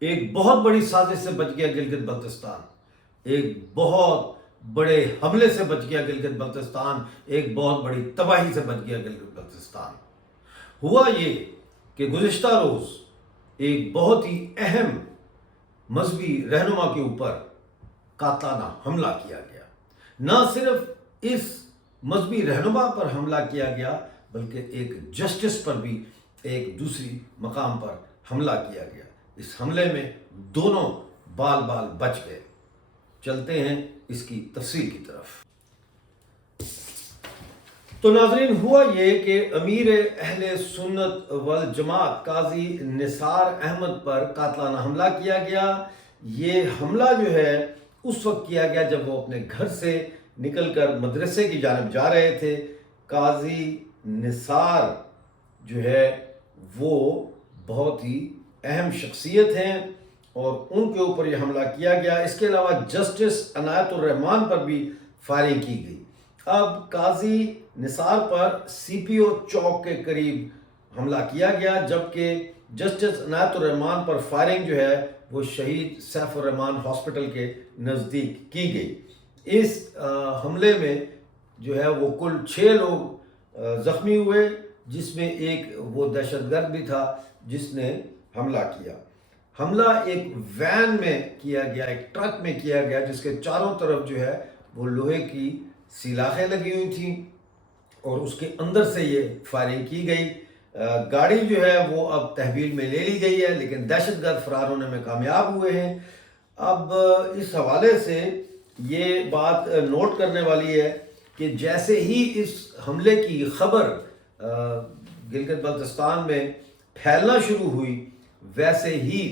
ایک بہت بڑی سازش سے بچ گیا گلگت بلتستان، ایک بہت بڑے حملے سے بچ گیا گلگت بلتستان، ایک بہت بڑی تباہی سے بچ گیا گلگت بلتستان۔ ہوا یہ کہ گزشتہ روز ایک بہت ہی اہم مذہبی رہنما کے اوپر قاتلانہ حملہ کیا گیا۔ نہ صرف اس مذہبی رہنما پر حملہ کیا گیا بلکہ ایک جسٹس پر بھی ایک دوسری مقام پر حملہ کیا گیا۔ اس حملے میں دونوں بال بال بچ گئے۔ چلتے ہیں اس کی تفصیل کی طرف۔ تو ناظرین، ہوا یہ کہ امیر اہل سنت والجماعت قاضی نثار احمد پر قاتلانہ حملہ کیا گیا۔ یہ حملہ جو ہے اس وقت کیا گیا جب وہ اپنے گھر سے نکل کر مدرسے کی جانب جا رہے تھے۔ قاضی نثار جو ہے وہ بہت ہی اہم شخصیت ہیں اور ان کے اوپر یہ حملہ کیا گیا۔ اس کے علاوہ جسٹس عنایت الرحمان پر بھی فائرنگ کی گئی۔ اب قاضی نثار پر سی پی او چوک کے قریب حملہ کیا گیا، جبکہ جسٹس عنایت الرحمان پر فائرنگ جو ہے وہ شہید سیف الرحمان ہاسپٹل کے نزدیک کی گئی۔ اس حملے میں جو ہے وہ کل 6 لوگ زخمی ہوئے، جس میں ایک وہ دہشت گرد بھی تھا جس نے حملہ کیا۔ حملہ ایک وین میں کیا گیا، ایک ٹرک میں کیا گیا، جس کے چاروں طرف جو ہے وہ لوہے کی سلاخیں لگی ہوئی تھیں اور اس کے اندر سے یہ فائرنگ کی گئی۔ گاڑی جو ہے وہ اب تحویل میں لے لی گئی ہے، لیکن دہشت گرد فرار ہونے میں کامیاب ہوئے ہیں۔ اب اس حوالے سے یہ بات نوٹ کرنے والی ہے کہ جیسے ہی اس حملے کی خبر گلگت بلتستان میں پھیلنا شروع ہوئی، ویسے ہی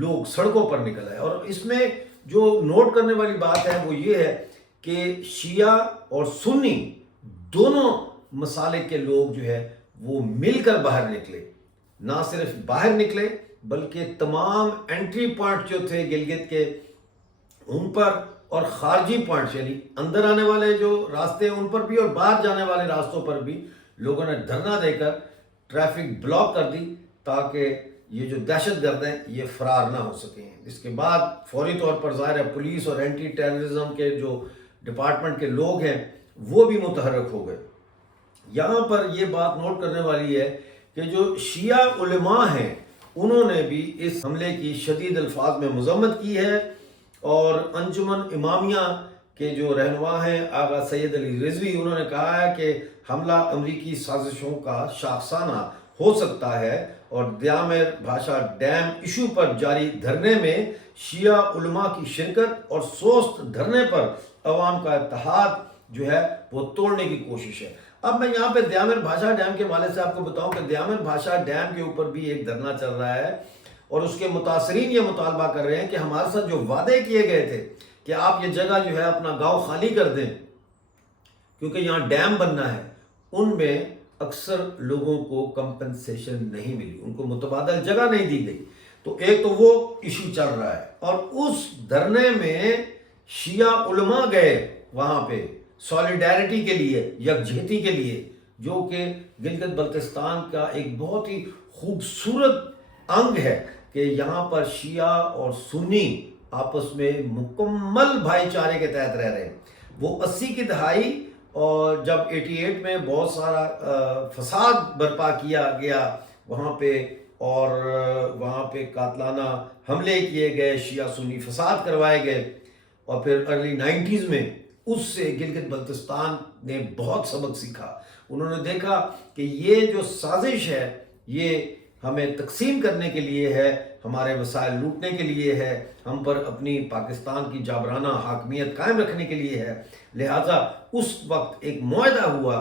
لوگ سڑکوں پر نکل آئے۔ اور اس میں جو نوٹ کرنے والی بات ہے وہ یہ ہے کہ شیعہ اور سنی دونوں مسالک کے لوگ جو ہے وہ مل کر باہر نکلے۔ نہ صرف باہر نکلے بلکہ تمام انٹری پوائنٹ جو تھے گلگت کے ان پر، اور خارجی پوائنٹس یعنی اندر آنے والے جو راستے ہیں ان پر بھی اور باہر جانے والے راستوں پر بھی لوگوں نے دھرنا دے کر ٹریفک بلاک کر دی تاکہ یہ جو دہشت گرد ہیں یہ فرار نہ ہو سکیں۔ اس کے بعد فوری طور پر ظاہر ہے پولیس اور اینٹی ٹیررزم کے جو ڈپارٹمنٹ کے لوگ ہیں وہ بھی متحرک ہو گئے۔ یہاں پر یہ بات نوٹ کرنے والی ہے کہ جو شیعہ علماء ہیں انہوں نے بھی اس حملے کی شدید الفاظ میں مذمت کی ہے، اور انجمن امامیہ کے جو رہنما ہیں آغا سید علی رضوی، انہوں نے کہا ہے کہ حملہ امریکی سازشوں کا شاخسانہ ہو سکتا ہے، اور دیامر بھاشا ڈیم ایشو پر جاری دھرنے میں شیعہ علماء کی شرکت اور سست دھرنے پر عوام کا اتحاد جو ہے وہ توڑنے کی کوشش ہے۔ اب میں یہاں پہ دیامر بھاشا ڈیم کے حوالے سے آپ کو بتاؤں کہ دیامر بھاشا ڈیم کے اوپر بھی ایک دھرنا چل رہا ہے، اور اس کے متاثرین یہ مطالبہ کر رہے ہیں کہ ہمارے ساتھ جو وعدے کیے گئے تھے کہ آپ یہ جگہ جو ہے اپنا گاؤں خالی کر دیں کیونکہ یہاں ڈیم بننا ہے، ان میں اکثر لوگوں کو کمپنسیشن نہیں ملی، ان کو متبادل جگہ نہیں دی گئی۔ تو ایک تو وہ ایشو چل رہا ہے، اور اس دھرنے میں شیعہ علماء گئے وہاں پہ سولیڈیرٹی کے لیے، یکجہتی کے لیے، جو کہ گلگت بلتستان کا ایک بہت ہی خوبصورت انگ ہے کہ یہاں پر شیعہ اور سنی آپس میں مکمل بھائی چارے کے تحت رہ رہے ہیں۔ وہ 80 کی دہائی اور جب 88 میں بہت سارا فساد برپا کیا گیا وہاں پہ، اور وہاں پہ قاتلانہ حملے کیے گئے، شیعہ سنی فساد کروائے گئے، اور پھر ارلی 90s میں اس سے گلگت بلتستان نے بہت سبق سیکھا۔ انہوں نے دیکھا کہ یہ جو سازش ہے یہ ہمیں تقسیم کرنے کے لیے ہے، ہمارے وسائل لوٹنے کے لیے ہے، ہم پر اپنی پاکستان کی جابرانہ حاکمیت قائم رکھنے کے لیے ہے۔ لہٰذا اس وقت ایک معاہدہ ہوا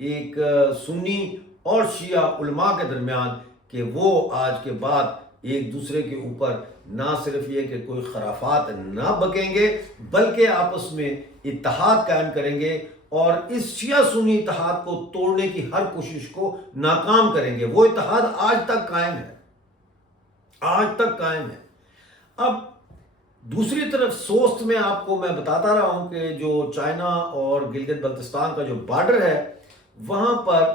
ایک سنی اور شیعہ علماء کے درمیان کہ وہ آج کے بعد ایک دوسرے کے اوپر نہ صرف یہ کہ کوئی خرافات نہ بکیں گے بلکہ آپس میں اتحاد قائم کریں گے، اور اس شیعہ سنی اتحاد کو توڑنے کی ہر کوشش کو ناکام کریں گے۔ وہ اتحاد آج تک قائم ہے، آج تک قائم ہے۔ اب دوسری طرف سوست میں آپ کو میں بتاتا رہا ہوں کہ جو چائنا اور گلگت بلتستان کا جو بارڈر ہے وہاں پر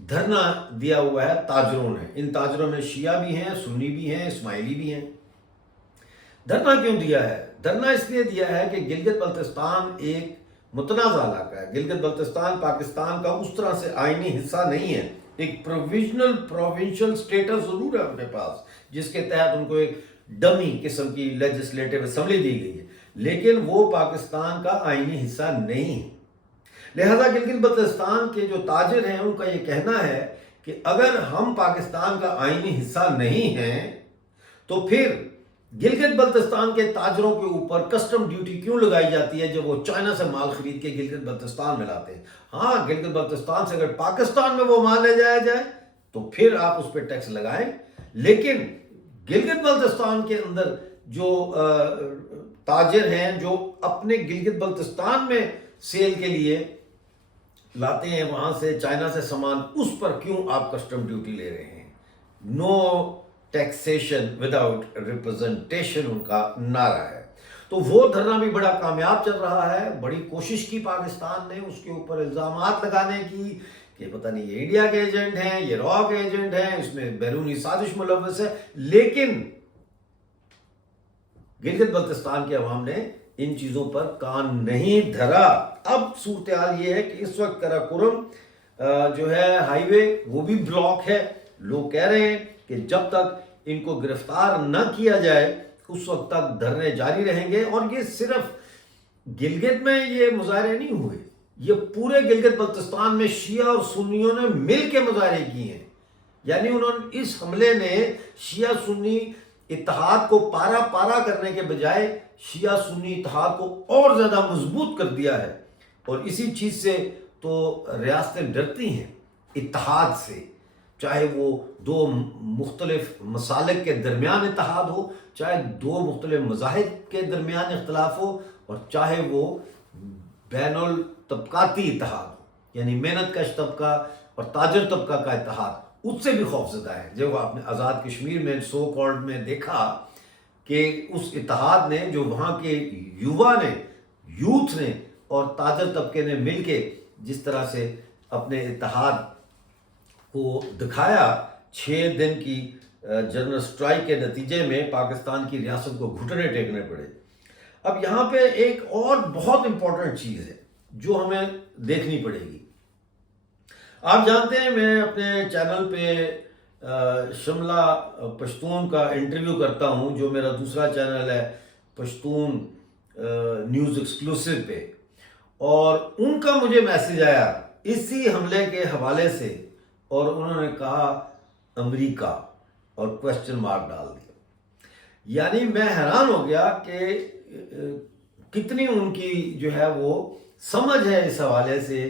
دھرنا دیا ہوا ہے تاجروں نے۔ ان تاجروں میں شیعہ بھی ہیں، سنی بھی ہیں، اسماعیلی بھی ہیں۔ دھرنا کیوں دیا ہے؟ دھرنا اس لیے دیا ہے کہ گلگت بلتستان ایک متنازع علاقہ ہے. گلگت بلتستان پاکستان کا اس طرح سے آئینی حصہ نہیں ہے. ایک پروویژنل پروونشل سٹیٹس ضرور ہے ان کے پاس جس کے تحت ان کو ایک ڈمی قسم کی لیجسلیٹو اسمبلی دی گئی ہے، لیکن وہ پاکستان کا آئینی حصہ نہیں ہے. لہذا گلگت بلتستان کے جو تاجر ہیں ان کا یہ کہنا ہے کہ اگر ہم پاکستان کا آئینی حصہ نہیں ہیں تو پھر گلگت بلتستان کے تاجروں کے اوپر کسٹم ڈیوٹی کیوں لگائی جاتی ہے جب وہ چائنا سے مال خرید کے گلگت بلتستان میں لاتے ہیں. ہاں، گلگت بلتستان سے اگر پاکستان میں وہ مال لے جایا جائے تو پھر آپ اس پہ ٹیکس لگائیں، لیکن گلگت بلتستان کے اندر جو تاجر ہیں جو اپنے گلگت بلتستان میں سیل کے لیے لاتے ہیں وہاں سے چائنا سے سامان، اس پر کیوں آپ کسٹم ڈیوٹی لے رہے ہیں؟ نو ٹیکسیشن وداؤٹ ریپرزنٹیشن ان کا نعرہ ہے. تو وہ دھرنا بھی بڑا کامیاب چل رہا ہے. بڑی کوشش کی پاکستان نے اس کے اوپر الزامات لگانے کی کہ پتہ نہیں یہ انڈیا کے ایجنٹ ہیں، یہ را کے ایجنٹ ہیں، اس میں بیرونی سازش ملوث ہے، لیکن گلگت بلتستان کے عوام نے ان چیزوں پر کان نہیں دھرا. اب صورتحال یہ ہے کہ اس وقت کراکورم جو ہے ہائی وے وہ بھی بلاک ہے. لوگ کہہ رہے ہیں کہ جب تک ان کو گرفتار نہ کیا جائے اس وقت تک دھرنے جاری رہیں گے. اور یہ صرف گلگت میں یہ مظاہرے نہیں ہوئے، یہ پورے گلگت بلتستان میں شیعہ اور سنیوں نے مل کے مظاہرے کیے ہیں. یعنی انہوں نے اس حملے نے شیعہ سنی اتحاد کو پارا پارا کرنے کے بجائے شیعہ سنی اتحاد کو اور زیادہ مضبوط کر دیا ہے. اور اسی چیز سے تو ریاستیں ڈرتی ہیں، اتحاد سے، چاہے وہ دو مختلف مسالک کے درمیان اتحاد ہو، چاہے دو مختلف مذاہب کے درمیان اختلاف ہو، اور چاہے وہ بین الطبقاتی اتحاد ہو، یعنی محنت کش طبقہ اور تاجر طبقہ کا اتحاد. اس سے بھی خوف زدہ ہے. جب آپ نے آزاد کشمیر میں سو کالڈ میں دیکھا کہ اس اتحاد نے جو وہاں کے یووا نے، یوتھ نے اور تاجر طبقے نے مل کے جس طرح سے اپنے اتحاد کو دکھایا، 6 دن کی جنرل سٹرائک کے نتیجے میں پاکستان کی ریاست کو گھٹنے ٹیکنے پڑے. اب یہاں پہ ایک اور بہت امپورٹنٹ چیز ہے جو ہمیں دیکھنی پڑے گی. آپ جانتے ہیں میں اپنے چینل پہ شملہ پشتون کا انٹرویو کرتا ہوں، جو میرا دوسرا چینل ہے پشتون نیوز ایکسکلوسو پہ، اور ان کا مجھے میسج آیا اسی حملے کے حوالے سے، اور انہوں نے کہا امریکہ اور کوسچن مارک ڈال دیا. یعنی میں حیران ہو گیا کہ کتنی ان کی جو ہے وہ سمجھ ہے اس حوالے سے.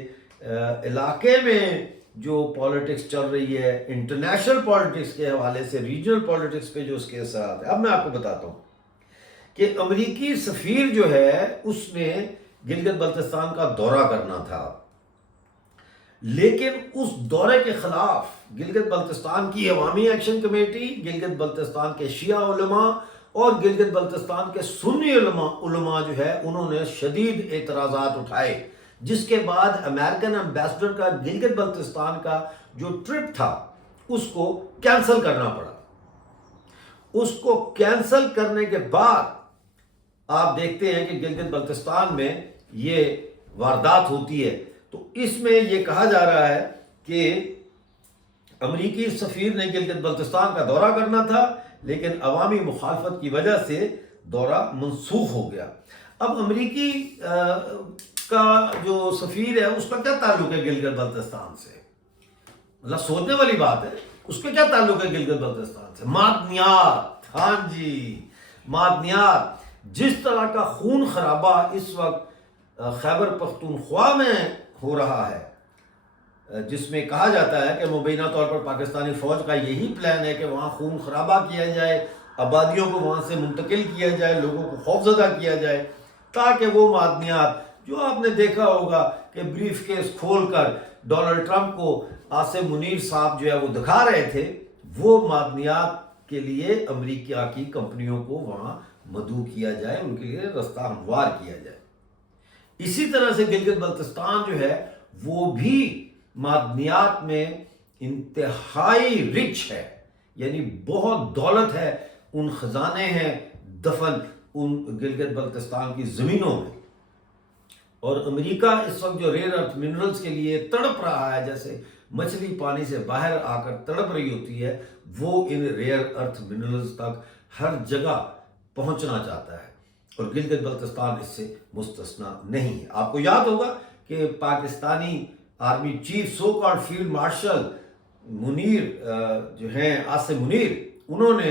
علاقے میں جو پالیٹکس چل رہی ہے، انٹرنیشنل پالیٹکس کے حوالے سے، ریجنل پالیٹکس پہ جو اس کے اثرات ہیں. اب میں آپ کو بتاتا ہوں کہ امریکی سفیر جو ہے اس نے گلگت بلتستان کا دورہ کرنا تھا، لیکن اس دورے کے خلاف گلگت بلتستان کی عوامی ایکشن کمیٹی، گلگت بلتستان کے شیعہ علماء اور گلگت بلتستان کے سنی علماء جو ہے انہوں نے شدید اعتراضات اٹھائے، جس کے بعد امریکن ایمبیسڈر کا گلگت بلتستان کا جو ٹرپ تھا اس کو کینسل کرنا پڑا. اس کو کینسل کرنے کے بعد آپ دیکھتے ہیں کہ گلگت بلتستان میں یہ واردات ہوتی ہے. تو اس میں یہ کہا جا رہا ہے کہ امریکی سفیر نے گلگت بلتستان کا دورہ کرنا تھا، لیکن عوامی مخالفت کی وجہ سے دورہ منسوخ ہو گیا. اب امریکی کا جو سفیر ہے اس کا کیا تعلق ہے گلگت بلتستان سے؟ مطلب سوچنے والی بات ہے، اس کا کیا تعلق ہے گلگت بلتستان سے؟ معدنیات، ہاں جی معدنیات. جس طرح کا خون خرابہ اس وقت خیبر پختونخوا میں ہو رہا ہے، جس میں کہا جاتا ہے کہ مبینہ طور پر پاکستانی فوج کا یہی پلان ہے کہ وہاں خون خرابہ کیا جائے، آبادیوں کو وہاں سے منتقل کیا جائے، لوگوں کو خوفزدہ کیا جائے، تاکہ وہ معدنیات جو آپ نے دیکھا ہوگا کہ بریف کیس کھول کر ڈونلڈ ٹرمپ کو عاصم منیر صاحب جو ہے وہ دکھا رہے تھے، وہ معدنیات کے لیے امریکہ کی کمپنیوں کو وہاں مدعو کیا جائے، ان کے لیے رستہ ہموار کیا جائے. اسی طرح سے گلگت بلتستان جو ہے وہ بھی معدنیات میں انتہائی رچ ہے، یعنی بہت دولت ہے، ان خزانے ہیں، دفن ان گلگت بلتستان کی زمینوں میں. اور امریکہ اس وقت جو ریئر ارتھ منرلز کے لیے تڑپ رہا ہے، جیسے مچھلی پانی سے باہر آ کر تڑپ رہی ہوتی ہے، وہ ان ریئر ارتھ منرلز تک ہر جگہ پہنچنا چاہتا ہے، اور گلگت بلتستان اس سے مستثنا نہیں ہے. آپ کو یاد ہوگا کہ Pakistani army chief so called field marshal Munir جو ہیں عاصم منیر، انہوں نے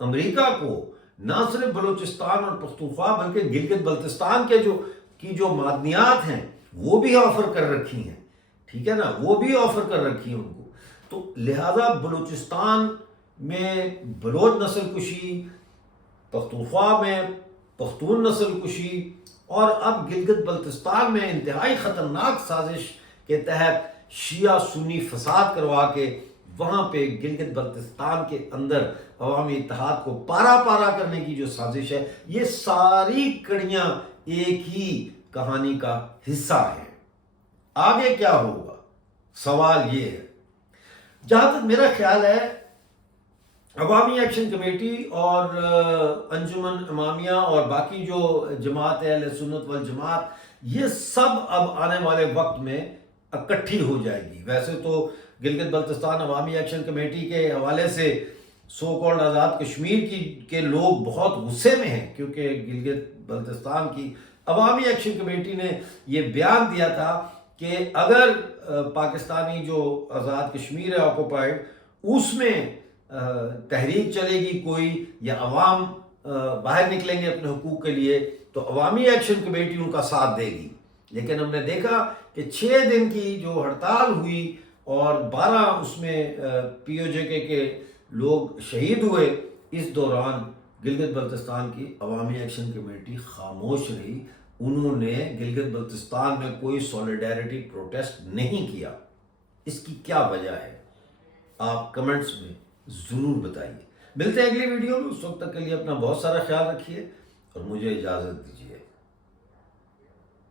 امریکہ کو نہ صرف بلوچستان اور پختونخوا بلکہ گلگت بلتستان کے جو معدنیات ہیں وہ بھی آفر کر رکھی ہیں. ٹھیک ہے نا، وہ بھی آفر کر رکھی ہیں ان کو. تو لہذا بلوچستان میں بلوچ نسل کشی، پختونخوا میں پختون نسل کشی، اور اب گلگت بلتستان میں انتہائی خطرناک سازش کے تحت شیعہ سنی فساد کروا کے وہاں پہ گلگت بلتستان کے اندر عوامی اتحاد کو پارا پارا کرنے کی جو سازش ہے، یہ ساری کڑیاں ایک ہی کہانی کا حصہ ہے. آگے کیا ہوگا؟ سوال یہ ہے. جہاں تک میرا خیال ہے، عوامی ایکشن کمیٹی اور انجمن امامیہ اور باقی جو جماعت ہے اہل سنت والجماعت، یہ سب اب آنے والے وقت میں اکٹھی ہو جائے گی. ویسے تو گلگت بلتستان عوامی ایکشن کمیٹی کے حوالے سے سو کالڈ آزاد کشمیر کے لوگ بہت غصے میں ہیں، کیونکہ گلگت بلتستان کی عوامی ایکشن کمیٹی نے یہ بیان دیا تھا کہ اگر پاکستانی جو آزاد کشمیر ہے آکوپائڈ، اس میں تحریک چلے گی کوئی، یا عوام باہر نکلیں گے اپنے حقوق کے لیے، تو عوامی ایکشن کمیٹی ان کا ساتھ دے گی. لیکن ہم نے دیکھا کہ 6 دن کی جو ہڑتال ہوئی اور 12 اس میں پی او جے کے لوگ شہید ہوئے، اس دوران گلگت بلتستان کی عوامی ایکشن کمیٹی خاموش رہی. انہوں نے گلگت بلتستان میں کوئی سولیڈیرٹی پروٹیسٹ نہیں کیا. اس کی کیا وجہ ہے؟ آپ کمنٹس میں ضرور بتائیے. ملتے ہیں اگلی ویڈیو میں. اس وقت تک کے لیے اپنا بہت سارا خیال رکھیے اور مجھے اجازت دیجیے.